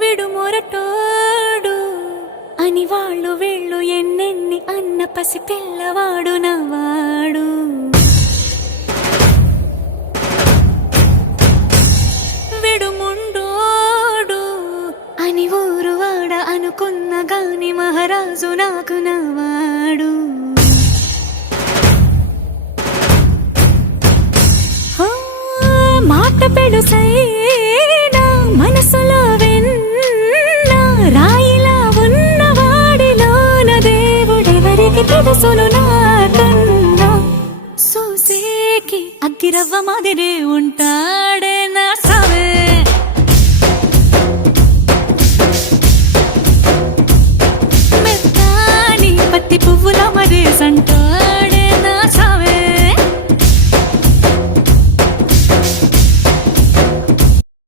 విడు మొరటోడు అని వాళ్ళు వీళ్ళు ఎన్నెన్ని అన్న పసి పిల్లవాడు నవ్వాడు. విడు ముండోడు అని ఊరు వాడ అనుకున్న గాని మహారాజు నాకు నవ్వాడు. మాట పెడుసైనా మనసులో వెన్న రాయిలా ఉన్నవాడిలోన దేవుడెవరికి తెలుసును నాకన్నా. సూసేకి అగ్గిరవ్వ మాదిరే ఉంటాడు.